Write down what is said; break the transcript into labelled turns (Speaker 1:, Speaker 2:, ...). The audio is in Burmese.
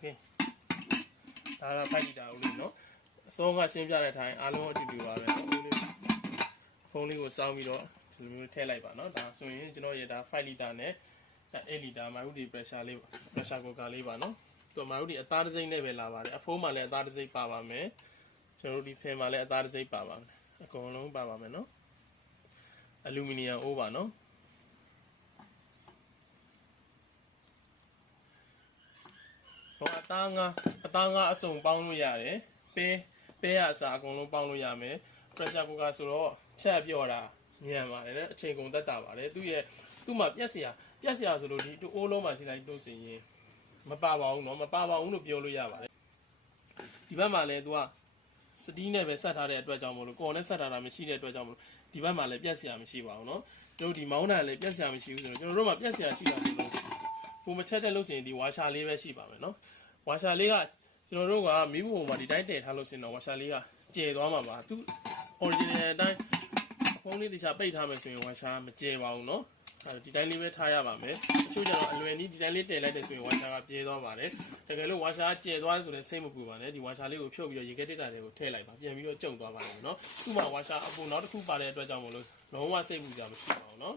Speaker 1: เคဒါက5လီတာဦးလေးနော်အစောကရှင်းပြတဲ့ထိုင်အားလုံးအတူတူပါပဲနော်ဦးလေးဖုန်းလေးကိုစောင်းပြီးတော့ဒီလိုမျိုးထည့်လိုက်ပါနော်ဒါဆိုရင်ကျွန်တော်ရတာ5လီတာနဲ့8လီတာမာရုဒီ pressure လေး pressure cooker လေးပါနော်သူမာရုဒီအသားတစ်စိမ့်နဲ့ပဲလာပါတယ်အဖိုးမှလည်းအသားတစ်စိမ့်ပါပါမယ်ကျွန်တော်တို့ဒီဖယ်မှာလည်းအသားတစ်စိမ့်ပါပါမယ်အကုန်လုံးပါပါမယ်နော်အလူမီနီယံအိုးပါနော်ဟိုအ သားငါအသားငါအစုံပေါင်းလို့ရတယ်ပေးပေးရအစားအကုန်လုံးပေါင်းလို့ရမယ် pressure cooker ဆိုတော့ချက်ပြော့တာမြန်ပါတယ်နော်အချိန်ကုန်သက်တာပါတယ်သူ့ရဲ့သူ့မှာပြက်စရာပြက်စရာဆိုလို့ဒီအိုးလုံးမှာရှိလိုက်လို့စင်ရင်မပါပါဘူးเนาะမပါပါဘူးလို့ပြောလို့ရပါတယ်ဒီဘက်မှာလည်းသူကစတီးနဲ့ပဲဆက်ထားတဲ့အတွက်ကြောင့်မလို့ကော်နဲ့ဆက်ထားတာမရှိတဲ့အတွက်ကြောင့်မလို့ဒီဘက်မှာလည်းပြက်စရာမရှိပါဘူးเนาะကျွန်တော်ဒီမောင်းတာလည်းပြက်စရာမရှိဘူးဆိုတော့ကျွန်တော်တို့မှာပြက်စရာရှိတာမလို့ပုံမချက်တဲ့လို့စင်ဒီဝါရှာလေးပဲရှိပါမယ်เนาะ ဝါရှာလေးကကျွန်တော်တို့ကမီးပုံမှာဒီတိုင်းတည်ထားလို့စင်တော့ဝါရှာလေးကကျဲသွားမှာပါသူ original အတိုင်းဖုန်းလေးတခြားပိတ်ထားမယ်ဆိုရင်ဝါရှာမကျဲပါဘူးเนาะအဲဒီတိုင်းလေးပဲထားရပါမယ်အချို့ကျတော့အလွယ်နည်းဒီတိုင်းလေးတည်လိုက်တယ်ဆိုရင်ဝါရှာကပြေးသွားပါတယ်တကယ်လို့ဝါရှာကျဲသွားဆိုရင်စိတ်မပူပါနဲ့ဒီဝါရှာလေးကိုဖြုတ်ပြီးတော့ရေခဲတက်တာတွေကိုထည့်လိုက်ပါပြန်ပြီးတော့ကျုံသွားပါလိမ့်မယ်เนาะသူ့မှာဝါရှာအပူနောက်တစ်ခုပါတဲ့အတွက်ကြောင့်မလို့လုံးဝစိတ်ပူကြမရှိပါဘူးเนาะ